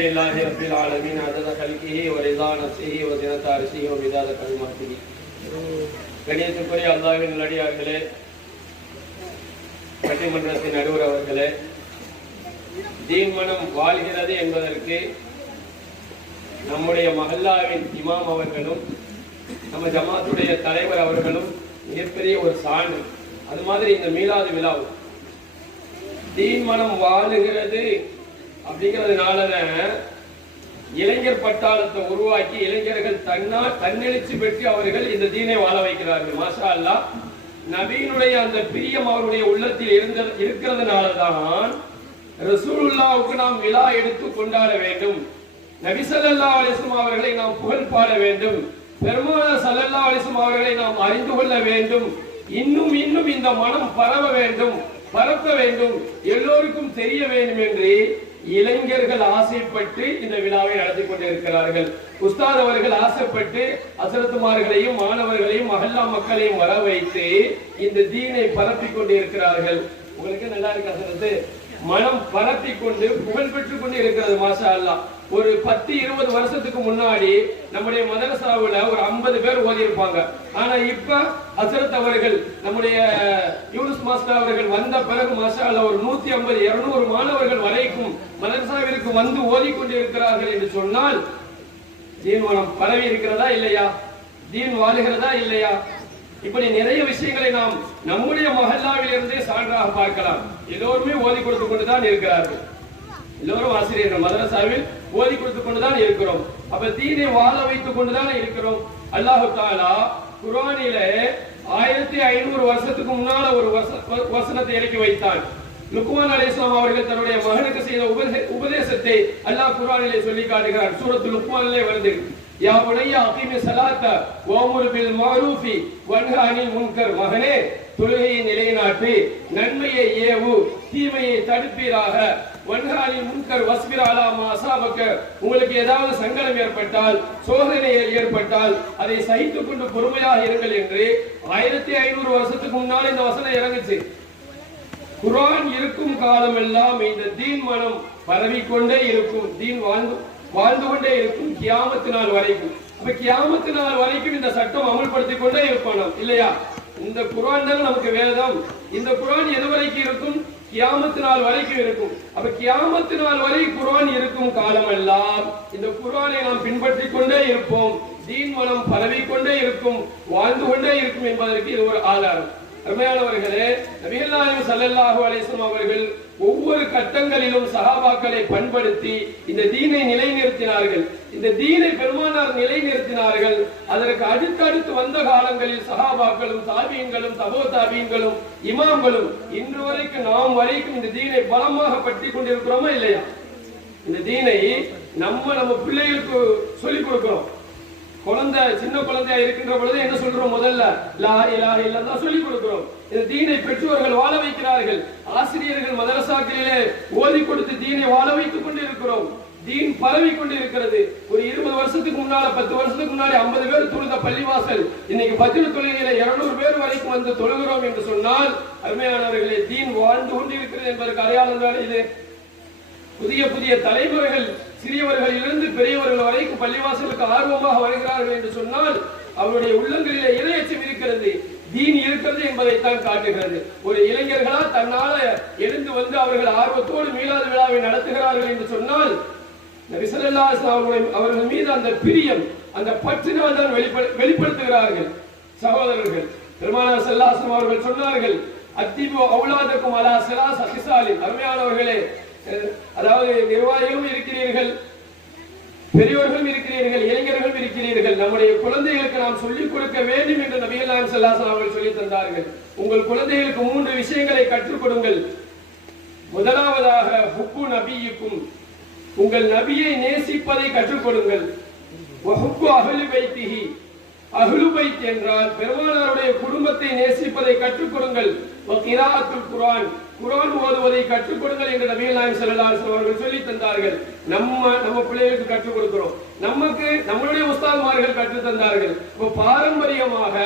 لله رب العالمين عدد خلقه ورضا نفسه وزنة عرشه ومداد كلماته. கணியத்துக்குரிய அல்லாஹ்வின் நல்லடியார்களே, பட்டிமன்றத்தின் நடுவர் அவர்களே, தீன் மனம் வாழ்கிறது என்பதற்கு நம்முடைய மஹல்லாவின் இமாம் அவர்களும் நம்ம ஜமாத்துடைய தலைவர் அவர்களும் மிகப்பெரிய ஒரு சான்று. அது மாதிரி இந்த மீலாது விழாவும் தீன் மனம் வாழுகிறது அப்படிங்கிறதுனால இளைஞர் பட்டாளத்தை உருவாக்கி இளைஞர்கள் தன்னெழுச்சி பெற்று அவர்கள் இந்த தீனை வாழ வைக்கிறார்கள். மாஷா அல்லாஹ், நபியினுடைய அந்த பிரியம் அவருடைய உள்ளத்தில் இருக்கிறதுனாலதான் ரசூலுல்லாஹ்வுக்கு நாம் விழா எடுத்து கொண்டாட வேண்டும், நபி ஸல்லல்லாஹு அலைஹி வஸல்லம் அவர்களை நாம் புகழ் பாட வேண்டும், பெருமானார் ஸல்லல்லாஹு அலைஹி வஸல்லம் அவர்களை நாம் அறிந்து கொள்ள வேண்டும், இன்னும் இன்னும் இந்த மனம் பரவ வேண்டும், பரப்ப வேண்டும், எல்லோருக்கும் தெரிய வேண்டும் என்று இளைஞர்கள் ஆசைப்பட்டு இந்த விழாவை நடத்தி கொண்டிருக்கிறார்கள். உஸ்தாத் அவர்கள் ஆசைப்பட்டு ஹஸரத்துமார்களையும் மாணவர்களையும் மஹல்லா மக்களையும் வர வைத்து இந்த தீனை பரப்பி கொண்டிருக்கிறார்கள். உங்களுக்கு நல்லா இருக்கு ஹஸரத்து, மனம் பரப்பி கொண்டு புகழ் பெற்றுக் கொண்டு இருக்கிறது. மாஷா அல்லாஹ், ஒரு 10-20 வருஷத்துக்கு முன்னாடி நம்முடைய மதரசாவுல ஒரு 50 பேர் ஓதி இருப்பாங்க. ஆனா இப்ப ஹஸரத் அவர்கள் நம்முடைய யூனுஸ் மாஸ்டர் அவர்கள் வந்த பிறகு மாஷா அல்லாஹ் ஒரு 150-200 மாணவர்கள் வரைக்கும் மதரசாவிற்கு வந்து ஓதி கொண்டிருக்கிறார்கள் என்று சொன்னால் தீன் மனம் பரவி இருக்கிறதா இல்லையா? தீன் வாழுகிறதா இல்லையா? இப்படி நிறைய விஷயங்களை நாம் நம்முடைய மஹல்லாவில் இருந்தே சான்றாக பார்க்கலாம். எல்லோருமே ஓதி கொடுத்து கொண்டுதான் இருக்கிறார்கள். எல்லோரும் ஆசிரியர்கள் மதரசாவில் ஓதி கொடுத்து கொண்டுதான் இருக்கிறோம். அப்ப தீனை வாழ வைத்துக் கொண்டுதான் இருக்கிறோம். அல்லாஹ் தஆலா குர்ஆனிலே 1500 வருஷத்துக்கு முன்னால ஒரு வசனத்தை இறக்கி வைத்தான். லுக்மான் அலைஹிஸ்ஸலாம் அவர்கள் தன்னுடைய மகனுக்கு செய்த உபதேசத்தை அல்லாஹ் குர்ஆனிலே சொல்லி காட்டுகிறார். சூரத்துல் லுக்மானிலே வருது, யா புனைய அகீமி ஸலாத்த வஅமுர் பில் மஅரூஃபி வன்ஹ அனில் முன்கர். மகனே, தொழுகையை நிலைநாட்டு, நன்மையை ஏவு, தீமையை தடுப்பீராக. வன்ஹ அனில் முன்கர் வஸ்பிர் அலா மா அஸாபக. உங்களுக்கு ஏதாவது சங்கடம் ஏற்பட்டால், சோதனை ஏற்பட்டால் அதை சகித்துக் கொண்டு பொறுமையாக இருங்கள் என்று 1500 வருஷத்துக்கு முன்னால் இந்த வசனம் இறங்குச்சு. குர்ஆன் இருக்கும் காலம் எல்லாம் இந்த தீன் மனம் பரவிக்கொண்டே இருக்கும், தீன் வாழ்ந்து கொண்டே இருக்கும் கியாமத்து நாள் வரைக்கும். அப்ப கியாமத்து நாள் வரைக்கும் இந்த சட்டம் அமல்படுத்திக் கொண்டே இருப்போம் இல்லையா? இந்த குர்ஆன் தான் நமக்கு வேதம். இந்த குர்ஆன் எது வரைக்கும் இருக்கும்? கியாமத்து நாள் வரைக்கும் இருக்கும். அப்ப கியாமத்து நாள் வரை குர்ஆன் இருக்கும் காலம் எல்லாம் இந்த குர்ஆனை நாம் பின்பற்றிக் கொண்டே இருப்போம், தீன் மனம் பரவிக்கொண்டே இருக்கும், வாழ்ந்து கொண்டே இருக்கும் என்பதற்கு இது ஒரு ஆதாரம். அருமையானவர்களே, நபிகள் நாயகம் ஸல்லல்லாஹு அலைஹி வஸல்லம் அவர்கள் ஒவ்வொரு கட்டங்களிலும் சஹாபாக்களை பண்படுத்தி இந்த தீனை நிலைநிறுத்தினார்கள். இந்த தீனை பெருமானார் நிலைநிறுத்தினார்கள். அதற்கு அடுத்தடுத்து வந்த காலங்களில் சஹாபாக்களும் தாபீன்களும் தபோ தாபீன்களும் இமாம்களும் இன்று வரைக்கும் நாம் வரைக்கும் இந்த தீனை பலமாக பற்றி கொண்டிருக்கிறோமா இல்லையா? இந்த தீனை நம்ம பிள்ளைகளுக்கு சொல்லிக் கொடுக்கிறோம். குழந்தை சின்ன குழந்தையா இருக்கின்ற பொழுது என்ன சொல்றோம்? முதல்ல லா இலாஹ இல்லல்லாஹ் சொல்லிக் கொடுக்கிறோம். இந்த தீனை பெற்றோர்கள் வாழ வைக்கிறார்கள். ஆசிரியர்கள் மதரசாக்களிலே ஓதி கொடுத்து தீனை வாழ வைத்துக் கொண்டு இருக்கிறோம். தீன் பரவி கொண்டு இருக்கிறது. ஒரு 20 வருஷத்துக்கு முன்னால 10 வருஷத்துக்கு முன்னாடி 50 பேர் தொழுத பள்ளிவாசல் இன்னைக்கு பஜ்ர் தொழுகையில 200 பேர் வரைக்கும் வந்து தொழுகிறோம் என்று சொன்னால் அருமையானவர்களே, தீன் வாழ்ந்து கொண்டு இருக்கிறது என்பதற்கு அடையாளம் தான் இது. புதிய புதிய தலைமுறைகள் சிறியவர்களிலிருந்து பெரியவர்கள் வரைக்கும் பள்ளிவாசலுக்கு ஆர்வமாக வருகிறார்கள் என்று சொன்னால் அவருடைய உள்ளங்களிலே இறையச்சம் இருக்கிறது, தீன் இருக்கிறது என்பதைத்தான் காட்டுகிறது. ஒரு இளைஞர்களா தன்னால எழுந்து வந்து அவர்கள் ஆர்வத்தோடு மீலாது விழாவை நடத்துகிறார்கள் என்று சொன்னால் நபி ஸல்லல்லாஹு அலைஹி வஸல்லம் அவர்கள் மீது அந்த பிரியம், அந்த பற்றினால் தான் வெளிப்படுத்துகிறார்கள். சகோதரர்கள், பெருமானார் ஸல்லல்லாஹு அலைஹி வஸல்லம் அவர்கள் சொன்னார்கள், அத்திபு அவுலாதக்கும் அலா ஸலாஸ ஹிசாலின். அருமையானவர்களே, அதாவது நிர்வாகிகளும் இருக்கிறீர்கள், பெரியவர்களும் இருக்கிறீர்கள், இளைஞர்களும் இருக்கிறீர்கள். நம்முடைய குழந்தைகளுக்கு நாம் சொல்லிக் கொடுக்க வேண்டும் என்று நபிகள் நாயகம் ஸல்லல்லாஹு அலைஹி வஸல்லம் அவர்கள் சொல்லி தந்தார்கள். உங்கள் குழந்தைகளுக்கு 3 விஷயங்களை கற்றுக் கொடுங்கள். முதலாவதாக ஹுப்பு நபியுக்கும், உங்கள் நபியை நேசிப்பதை கற்றுக் கொடுங்கள். வஹுப்பு அஹ்லி பைத்திஹி, அஹ்லு பைத் என்றால் பெருமானாருடைய குடும்பத்தை நேசிப்பதை கற்றுக் கொடுங்கள். வகிராஅத்துல் குர்ஆன், குர்ஆன் ஓதுவதை கற்றுக் கொடுங்கள் என்று நபிகள் நாயகம் ஸல்லல்லாஹு அலைஹி வஸல்லம் அவர்கள் சொல்லி தந்தார்கள். நம்ம பிள்ளைகளுக்கு கற்றுக் கொடுக்கிறோம், நமக்கு நம்மளுடைய உஸ்தாத்மார்கள் கற்றுத் தந்தார்கள். இப்போ பாரம்பரியமாக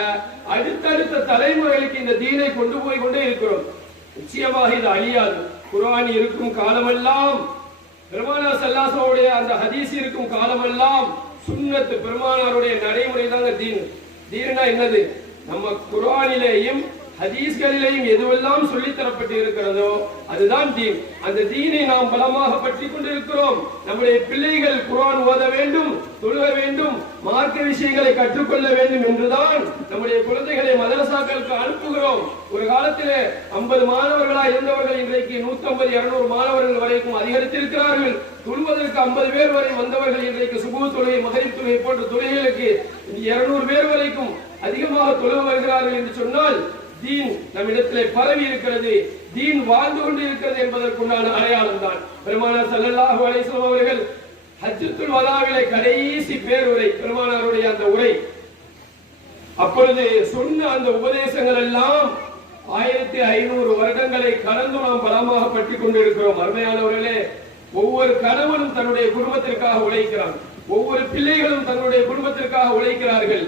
அடுத்தடுத்த தலைமுறைகளுக்கு இந்த தீனை கொண்டு போய் கொண்டே இருக்கிறோம். நிச்சயமாக இது அழியாது. குர்ஆன் இருக்கும் காலமெல்லாம் பெருமானார் ஸல்லல்லாஹு அந்த ஹதீஸ் இருக்கும் காலமெல்லாம் சுன்னத் பெருமானாருடைய நடைமுறை தாங்க தீன். தீன்னா என்னது? நம்ம குர்ஆனிலேயும் ஹதீஸ்களிலேயும் எதுவெல்லாம் சொல்லித் தரப்பட்டு இருக்கிறதோ அதுதான் தீன். அந்த தீனை நாம் பலமாக பற்றி கொண்டிருக்கிறோம். நம்முடைய பிள்ளைகள் குர்ஆன் ஓத வேண்டும், தொழுக வேண்டும், மார்க்க விஷயங்களை கற்றுக்கொள்ள வேண்டும் என்றுதான் நம்முடைய குழந்தைகளை மதரசாக்களுக்கு அனுப்புகிறோம். ஒரு காலத்திலே 50 மாணவர்களா இருந்தவர்கள் இன்றைக்கு 150 200 மாணவர்கள் வரைக்கும் அதிகரித்திருக்கிறார்கள். தொழுவதற்கு 50 பேர் வரை வந்தவர்கள் இன்றைக்கு சுபஹ் தொழுகை, மக்ரிப் தொழுகை போன்ற தொழுகைகளுக்கு 200 பேர் வரைக்கும் அதிகமாக தொழுக வருகிறார்கள் என்று சொன்னால் தீன் நம்மிடத்திலே பரவி இருக்கிறது, தீன் வாழ்ந்து கொண்டு இருக்கிறது என்பதற்குண்டான அடையாளம் தான். பெருமானார் ஸல்லல்லாஹு அலைஹி வஸல்லம் அவர்கள் ஹஜ்ஜத்துல் வதாவிலே கடைசி பேருரை பெருமானாருடைய அந்த உரை, அப்பொழுது சொன்ன அந்த உபதேசங்கள் எல்லாம் 1500 வருடங்களை கடந்து நாம் பலமாக பற்றி கொண்டிருக்கிறோம். அருமையானவர்களே, ஒவ்வொரு கணவனும் தன்னுடைய குடும்பத்திற்காக உழைக்கிறான், ஒவ்வொரு பிள்ளைகளும் தன்னுடைய குடும்பத்திற்காக உழைக்கிறார்கள்.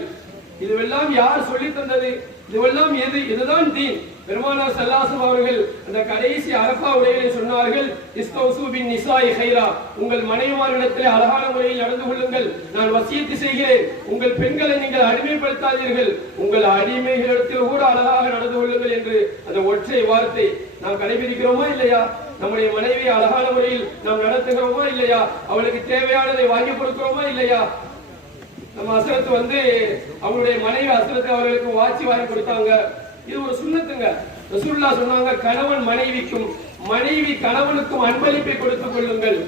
இதுவெல்லாம் யார் சொல்லி தந்தது? இதுவெல்லாம் எது? இதுதான் தீன். பெருமானார் ஸல்லல்லாஹு அலைஹி அவர்கள் அந்த கடைசி அரஃபா உரையிலே சொன்னார்கள், இஸ்தௌசு பின் நிசாஇ கைரா, உங்கள் மனைவிமாரிடத்திலே அழகான முறையில் நடந்து கொள்ளுங்கள். நான் வசியத்து செய்கிறேன், உங்கள் பெண்களை நீங்கள் அடிமைப்படுத்தாதீர்கள், உங்கள் அடிமைகளிடத்தில் கூட அழகாக நடந்து கொள்ளுங்கள் என்று அந்த ஒற்றை வார்த்தை நாம் கடைபிடிக்கிறோமா இல்லையா? நம்முடைய மனைவியை அழகான முறையில் நாம் நடத்துகிறோமா இல்லையா? அவளுக்கு தேவையானதை வாங்கி கொடுக்கிறோமா இல்லையா? நம்ம ஹஸ்ரத் அவங்களுடைய மனைவி ஹஸ்ரத் அவர்களுக்கு வாட்சி வாங்கி கொடுத்தாங்க. இது ஒரு சுன்னத்துங்க. ரசூலுல்லாஹ் சொன்னாங்க, கணவன் மனைவிக்கும் மனைவி கணவனுக்கும் அன்பளிப்பை கொடுத்துக் கொள்ளுங்கள்,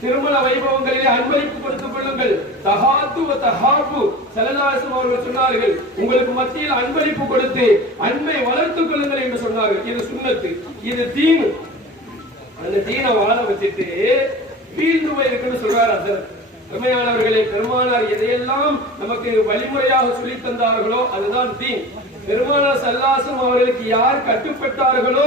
திருமண வைபவங்களிலே அன்பளிப்பு கொடுத்துக் கொள்ளுங்கள். தஹாத்து வ தஹாபு ஸல்லல்லாஹு அலைஹி வஸல்லம் அவர்கள் சொன்னார்கள், உங்களுக்கு மத்தியில் அன்பளிப்பு கொடுத்து அன்பை வளர்த்துக் கொள்ளுங்கள் என்று சொன்னார்கள். இது சுன்னத்து, இது தீன். அந்த தீனை வாழ வச்சுட்டு வீழ்ந்து போயிருக்குன்னு சொல்றாரு ஹஸ்ரத். பெருமையானவர்களே, பெருமானார் எதையெல்லாம் நமக்கு வழிமுறையாக சொல்லி தந்தார்களோ அதுதான் தீன். பெருமானார் ஸல்லல்லாஹு அலைஹி வஸல்லம் அவர்களுக்கு யார் கட்டுப்பட்டார்களோ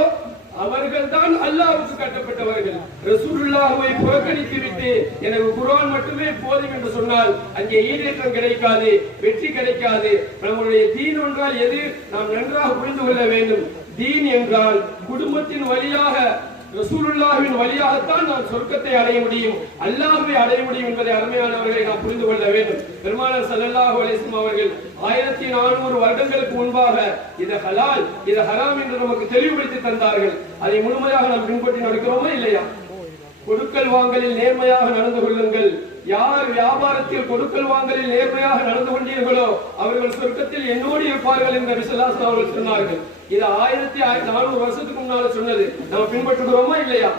அவர்கள் தான் அல்லாஹ்வுக்கு கட்டுப்பட்டவர்கள். ரசூலுல்லாஹ்வை புறக்கணித்து விட்டு எனக்கு குர்ஆன் மட்டுமே போதும் என்று சொன்னால் அங்கே ஈடேற்றம் கிடைக்காது, வெற்றி கிடைக்காது. நம்முடைய தீன் என்றால் எது? நாம் நன்றாக புரிந்து கொள்ள வேண்டும். தீன் என்றால் குடும்பத்தின் வழியாக ரசூலுல்லாஹ்வின் வழியாகத்தான் நாம் சொர்க்கத்தை அடைய முடியும், அல்லாஹ்வை அடைய முடியும் என்பதை அருமையானவர்களை நாம் புரிந்து கொள்ள வேண்டும். பெருமானார் ஸல்லல்லாஹு அலைஹி வஸல்லம் அவர்கள் 1400 வருடங்களுக்கு முன்பாக இது ஹலால், இது ஹராம் என்று நமக்கு தெளிவுபடுத்தி தந்தார்கள். அதை முழுமையாக நாம் பின்பற்றி நடக்கிறோமா இல்லையா? கொடுக்கல் வாங்கலில் நேர்மையாக நடந்து கொள்ளுங்கள். யார் வியாபாரத்தில் கொடுக்கல் வாங்கலில் நேர்மையாக நடந்து கொண்டீர்களோ அவர்கள் சொர்க்கத்தில் என்னோடு இருப்பார்கள் என்று நபி ஸல்லல்லாஹு அலைஹி வஸல்லம் அவர்கள் சொன்னார்கள். இது 1400 வருஷத்துக்கு முன்னால சொன்னது. நாம் பின்பற்றுகிறோமா இல்லையா?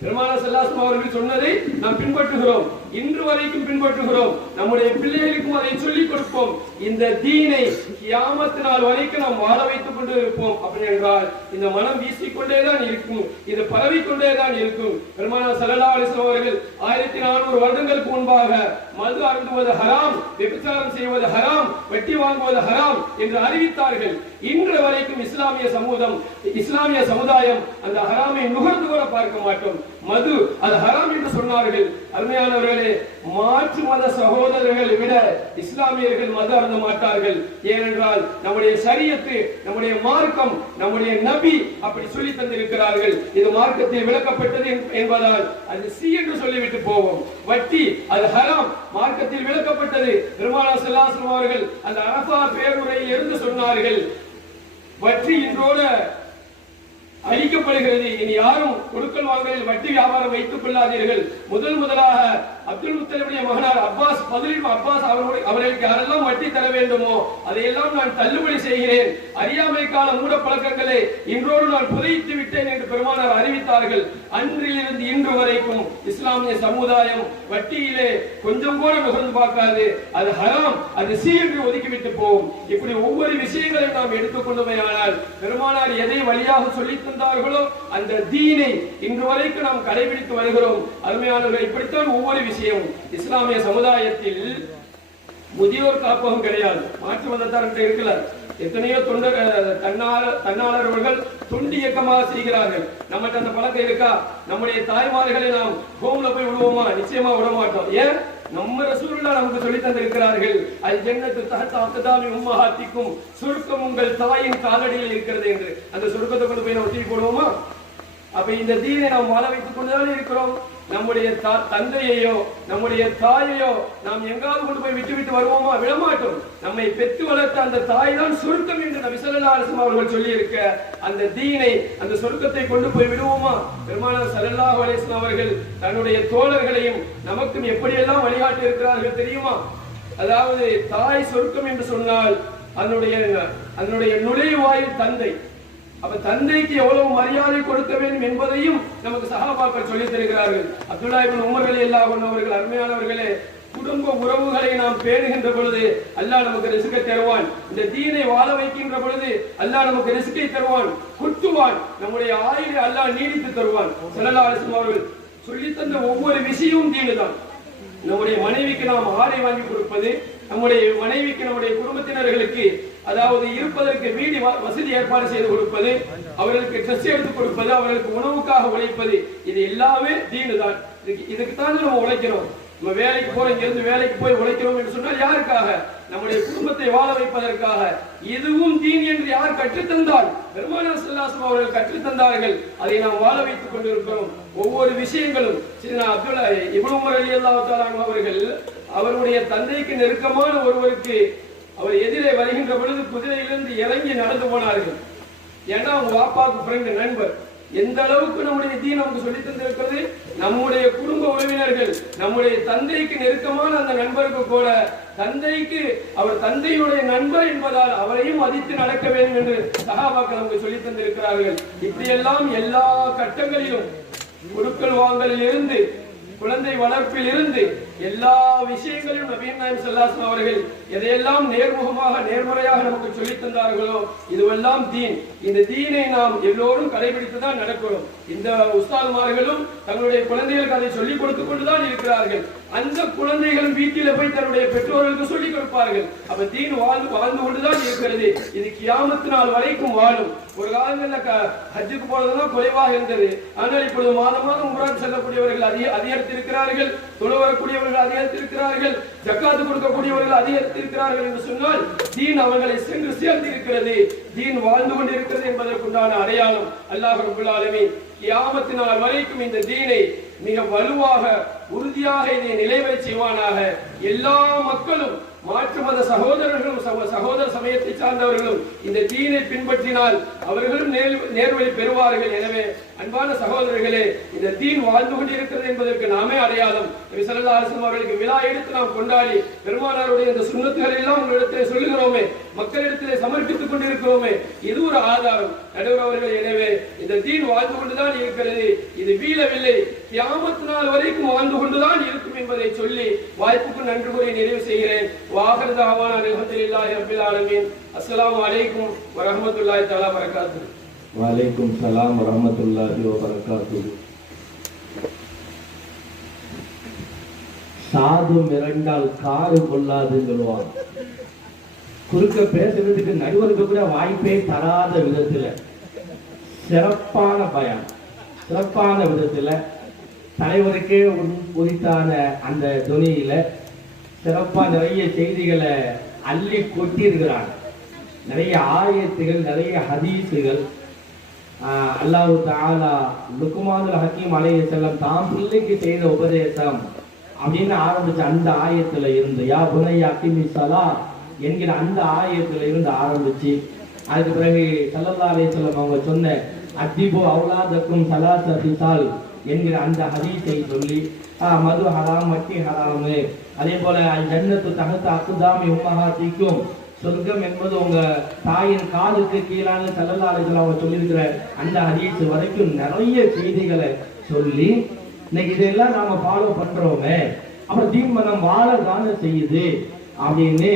பெருமானார் ஸல்லல்லாஹு அலைஹி வஸல்லம் அவர்கள் சொன்னதை நாம் பின்பற்றுகிறோம், இன்று வரைக்கும் பின்பற்றுகிறோம். நம்முடைய பிள்ளைகளுக்கும் அதை சொல்லிக் கொடுப்போம். இந்த தீனை கியாமத் நாள் வரைக்கும் நாம் வாழ வைத்துக் கொண்டு இருப்போம். அப்படி என்றால் இந்த மனம் வீசிக்கொண்டேதான் இருக்கும், இது பரவிக்கொண்டேதான் இருக்கும். பெருமானார் ஸல்லல்லாஹு அலைஹி வஸல்லம் அவர்கள் 1400 வருடங்களுக்கு முன்பாக மது அருந்துவது ஹராம், விபச்சாரம் செய்வது ஹராம், வட்டி வாங்குவது ஹராம் என்று அறிவித்தார்கள். இன்று வரைக்கும் இஸ்லாமிய சமுதாயம் அந்த ஹராமை நுகர்ந்து கூட பார்க்க மாட்டோம். மது அது ஹராம் என்று சொன்னார்கள். அருமையானவர்களே, மாற்று மத சகோதரர்களை விட இஸ்லாமியர்கள் மது அருந்த மாட்டார்கள். ஏனென்றால் நம்முடைய ஷரியத்து, நம்முடைய மார்க்கம், நம்முடைய நபி அப்படி சொல்லி தந்திருக்கிறார்கள். இது மார்க்கத்தில் விளக்கப்பட்டது என்பதால் அது சி என்று சொல்லிவிட்டு போவோம். வட்டி அது ஹராம், மார்க்கத்தில் விளக்கப்பட்டது. பெருமானார் ஸல்லல்லாஹு அலைஹி வஸல்லம் அவர்கள் அந்த அரஃபா பேருரையில் இருந்து சொன்னார்கள், வட்டி இன்றோடு அழிக்கப்படுகிறது, இனி யாரும் கொடுக்கல் வாங்கலில் வட்டி வியாபாரம் வைத்துக் கொள்ளாதீர்கள். முதலாக அப்துல் முத்தலிபுடைய மகனார் அப்பாஸ் அவர்களுக்கு யாரெல்லாம் வட்டி தர வேண்டுமோ அதையெல்லாம் நான் தள்ளுபடி செய்கிறேன். அறியாமை கால மூட பழக்கங்களை இன்றோடு நான் புதைத்து விட்டேன் என்று பெருமானார் அறிவித்தார்கள். அன்றிலிருந்து இன்று வரைக்கும் இஸ்லாமிய சமுதாயம் வட்டியிலே கொஞ்சம் கூட நுகர்ந்து பார்க்காது. அது ஹராம், அது சி என்று ஒதுக்கிவிட்டு போகும். இப்படி ஒவ்வொரு விஷயங்களையும் நாம் எடுத்துக்கொண்டமையானால் பெருமானார் எதை வழியாக சொல்லி தந்தார்களோ அந்த தீனை இன்று வரைக்கும் நாம் கடைபிடித்து வருகிறோம். அருமையானவர்கள், இப்படித்தான் ஒவ்வொரு விஷயம். இஸ்லாமிய சமுதாயத்தில் முதியோர் காப்பகம் கிடையாது, மாற்று மதத்தார் இருக்கல. எத்தனையோ தன்னாளர்கள் தொண்டு இயக்கமாக செய்கிறார்கள். நம்மகிட்ட அந்த பழக்கம் இருக்கா? நம்முடைய தாய்மார்களை நாம் ஹோம்ல போய் விடுவோமா? நிச்சயமா விட மாட்டோம். ஏன்? நம்ம ரசூலுல்லாஹ் நமக்கு சொல்லி தந்திருக்கிறார்கள், அல் ஜன்னத்து தஹ்த அக்தாமி உம்மஹாத்திக்கும், சொர்க்கம் உங்கள் தாயின் காலடியில் இருக்கிறது என்று. அந்த சொர்க்கத்தை கொண்டு போய் நம்ம தூக்கி போடுவோமா? அப்ப இந்த தீனை நாம் வாழ வைத்துக் கொண்டுதான் இருக்கிறோம். நம்முடைய தந்தையையோ நம்முடைய தாயையோ நாம் எங்காவது கொண்டு போய் விட்டு வருவோமா? விடமாட்டோம். நம்மை பெற்று வளர்த்த அந்த தாய் தான் சொர்க்கம் என்று நபி ஸல்லல்லாஹு அலைஹி வஸல்லம் அவர்கள் சொல்லி இருக்க அந்த தீனை, அந்த சொர்க்கத்தை கொண்டு போய் விடுவோமா? பெருமானார் ஸல்லல்லாஹு அலைஹி வஸல்லம் அவர்கள் தன்னுடைய தோழர்களையும் நமக்கும் எப்படியெல்லாம் வழிகாட்டி இருக்கிறார்கள் தெரியுமா? அதாவது தாய் சொர்க்கம் என்று சொன்னால் அதனுடைய நுழைவாயில் தந்தை. அப்ப தந்தைக்கு எவ்வளவு மரியாதை கொடுக்க வேண்டும் என்பதையும் நமக்கு சஹாபாக்கள் சொல்லித் தருகிறார்கள். அப்துல்லா இப்னு உமர் ரலியல்லாஹு அன்ஹு அவர்கள், அருமையானவர்களே, குடும்ப உறவுகளை நாம் பேணுகின்ற பொழுது அல்லாஹ் நமக்கு ரிஸ்கை தருவான். இந்த தீனை வாழ வைக்கின்ற பொழுது அல்லாஹ் நமக்கு ரிஸ்கை தருவான், குட்டுவான், நம்முடைய ஆயுளை அல்லாஹ் நீடித்து தருவான். ஸல்லல்லாஹு அலைஹி வஸல்லம் அவர்கள் சொல்லி தந்த ஒவ்வொரு விஷயமும் தீனு தான். நம்முடைய மனைவிக்கு நாம் ஆடை வாங்கி கொடுப்பது, நம்முடைய மனைவிக்கு நம்முடைய குடும்பத்தினர்களுக்கு அதாவது இருப்பதற்கு வீடு வசதி ஏற்பாடு செய்து கொடுப்பது, அவர்களுக்கு ட்ரெஸ் எடுத்து கொடுப்பது, அவர்களுக்கு உணவுக்காக உழைப்பது, இது எல்லாமே தீனு தான். இதுக்கு தான் நம்ம உழைக்கிறோம். நம்ம வேலைக்கு போறோம், இங்கிருந்து வேலைக்கு போய் உழைக்கிறோம் என்று சொன்னால் யாருக்காக? நம்முடைய குடும்பத்தை வாழ வைப்பதற்காக. இதுவும் தீன் என்று யார் கற்றுத்தந்தால்? பெருமானார் ஸல்லல்லாஹு அலைஹி வஸல்லம் அவர்கள் கற்றுத்தந்தார்கள். அதை நாம் வாழ வைத்துக் கொண்டிருக்கிறோம். ஒவ்வொரு விஷயங்களும் அப்துல்லா இப்னு உமர் ரலியல்லாஹு தஆலா அன்ஹு அவர்கள் அவருடைய தந்தைக்கு நெருக்கமான ஒருவருக்கு அவர் எதிரே வருகின்ற பொழுது குதிரையிலிருந்து இறங்கி நடந்து போனார்கள். ஏன்னா அவங்க வாப்பாக்கு ஃப்ரெண்ட், நண்பர். எந்த அளவுக்கு நம்முடைய தீன் நமக்கு சொல்லி தந்திருக்கிறது. நம்முடைய குடும்ப உறவினர்கள், நம்முடைய தந்தைக்கு நெருக்கமான அந்த நண்பருக்கு கூட தந்தைக்கு அவர் தந்தையுடைய நண்பர் என்பதால் அவரையும் மதித்து நடக்க வேண்டும் என்று சஹாபாக்கள் நமக்கு சொல்லி தந்திருக்கிறார்கள். இப்படியெல்லாம் எல்லா கட்டங்களிலும் கொடுக்கல் வாங்கலில் இருந்து குழந்தை வளர்ப்பில் இருந்து எல்லா விஷயங்களிலும் நபிகள் நாயகம் ஸல்லல்லாஹு அலைஹி வஸல்லம் அவர்கள் எதையெல்லாம் நேர்முகமாக நேர்மறையாக நமக்கு சொல்லித் தந்தார்களோ இதுவெல்லாம் தீன். இந்த தீனை நாம் எல்லோரும் கடைபிடித்துதான் நடக்கிறோம். இந்த உஸ்தாதுமார்களும் தங்களுடைய குழந்தைகளுக்கு அதை சொல்லிக் கொடுத்துக் கொண்டுதான் இருக்கிறார்கள். அந்த குழந்தைகளும் வீட்டில போய் தன்னுடைய பெற்றோர்களுக்கு சொல்லிக் கொடுப்பார்கள். அப்ப தீன் வாழ்ந்து கொண்டுதான் இருக்கிறது. இது கியாமத் நாள் வரைக்கும் வாழும். ஒரு காலங்கள்ல ஹஜ்ஜுக்கு போறதுதான் குறைவாக இருந்தது. ஆனால் இப்பொழுது மாதம் உம்ராக்கு செல்லக்கூடியவர்கள் அதிகரித்திருக்கிறார்கள், தொழ வரக்கூடியவர்கள் அதிகரித்திருக்கிறார்கள், ஜக்காத்து கொடுக்கக்கூடியவர்கள் அதிகரித்திருக்கிறார்கள் என்று சொன்னால் தீன் அவர்களை சென்று சேர்ந்திருக்கிறது. தீன் வாழ்ந்து கொண்டிருக்கிறது என்பதற்குண்டான அடையாளம். அல்லாஹ் ரப்பல் ஆலமீன் கியாமத் நாள் வரைக்கும் இந்த தீனை மிக வலுவாக உறுதியாக இதை நிலைவை செய்வானாக. எல்லா மக்களும் மாற்று மத சகோதரர்களும் சகோதர சமயத்தை சார்ந்தவர்களும் இந்த தீனை பின்பற்றினால் அவர்களும் நேர்வழி பெறுவார்கள். எனவே அன்பான சகோதரர்களே, இந்த தீன் வாழ்ந்து கொண்டிருக்கிறது என்பதற்கு நாமே அடையாளம். நபி ஸல்லல்லாஹு அலைஹி வஸல்லம் அவர்களுக்கு விழா எடுத்து நாம் கொண்டாடி பெருமானாருடைய இந்த சுன்னத்துகளை எல்லாம் உங்களிடத்திலே சொல்லுகிறோமே, மக்களிடத்திலே சமர்ப்பித்துக் கொண்டிருக்கிறோமே, இது ஒரு ஆதாரம். நடுவர் அவர்கள், எனவே இந்த தீன் வாழ்ந்து கொண்டுதான் இருக்கிறது, இது வீழவில்லை, கியாமத் நாள் வரைக்கும் வாழ்ந்து கொண்டுதான் இருக்கும் என்பதை சொல்லி வாய்ப்புக்கு நன்றி கூறி நிறைவு செய்கிறேன். வாஹிர் தஅவானா அல்ஹம்துலில்லாஹி ரப்பில் ஆலமீன். அஸ்ஸலாமு அலைக்கும் வரஹ்மத்துல்லாஹி தஆலா பரகாத்துஹு. வலைக்கும் சலாம் வரஹ்மத்துல்லாஹி வபரகாத்துஹு. சாது மிரண்டால் காரு கொள்ளாதுன்னு சொல்லுவாங்க. குறுக்க பேசுறதுக்கு நடுவருக்கு கூட வாய்ப்பே தராத விதத்துல சிறப்பான பயம், சிறப்பான விதத்துல தலைவருக்கே உரித்தான அந்த துணியில சிறப்பா நிறைய செய்திகளை அள்ளி கொட்டியிருக்கிறாங்க. நிறைய ஆயத்துகள், நிறைய ஹதீஸுகள். அல்லாஹ் தஆலா லுக்மானுல் ஹக்கீம் அலைஹிஸ்ஸலாம் தாம் பிள்ளைக்கு செய்த உபதேசம் அப்படின்னு ஆரம்பிச்ச அந்த ஆயத்துல இருந்து யா புனையா அக்கிமி ஸலா என்கிற அந்த ஆயத்துல இருந்து ஆரம்பிச்சு அதுக்கு பிறகு ஸல்லல்லாஹு அலைஹி வஸல்லம் அவங்க சொன்ன அத்திபு அவுலாதக்கும் ஸலாஸ ஃபிசால் என்கிற அந்த ஹதீஸை சொல்லி மது ஹராம், மட்டி ஹராமு, அதே போல ஜன்னத்து தஹத அக்தாமி உம்மஹாத்திக்கும், சொர்க்கம் என்பது உங்க தாயின் காலுக்கு கீழான ஸல்லல்லாஹு அலைஹி வஸல்லம் அவங்க சொல்லியிருக்கிற அந்த ஹதீஸ் வரைக்கும் நிறைய செய்திகளை சொல்லி இன்னைக்கு இதெல்லாம் நாம ஃபாலோ பண்றோமே, அப்புறம் தீன் மனம் வாழ தானே செய்யுது அப்படின்னு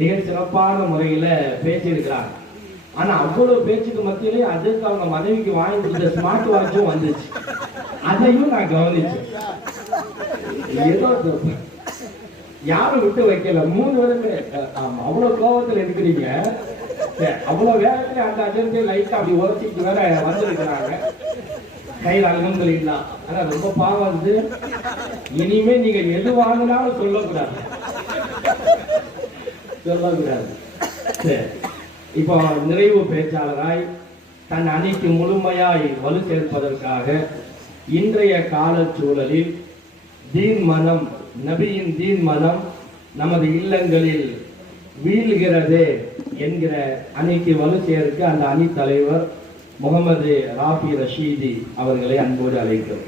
மிக சிறப்பான முறையில பேசியிருக்கிறாங்க. ஆனா அவ்வளவு பேச்சுக்கு மத்தியிலே அதுக்கு அவங்க மனைவிக்கு வாங்கி கொடுத்த ஸ்மார்ட் வாட்சும் வந்துச்சு. அதையும் நான் கவனிச்சேன். ஏதோ யாரும் விட்டு வைக்கல, 3 பேருமே அவ்வளவு கோபத்துல இருக்கிறீங்க. அவ்வளவு வேகத்துல அந்த அஜெண்டை லைட்டா அப்படி உரைச்சிட்டு வேற வந்திருக்கிறாங்க. கையில் அல்ஹம்துலில்லாஹ். ஆனா ரொம்ப பாவம் வந்து இனிமே நீங்க எது வாங்கினாலும் சொல்லக்கூடாது. சரி, இப்போ நிறைவு பேச்சாளராய் தன் அணிக்கு முழுமையாய் வலு சேர்ப்பதற்காக இன்றைய கால சூழலில் தீன் மனம், நபியின் தீன் மனம் நமது இல்லங்களில் வீழ்கிறது என்கிற அணிக்கு வலு சேர்க்க அந்த அணி தலைவர் முகமது ராஃபி ரஷீதி அவர்களை அன்போடு அழைக்கிறோம்.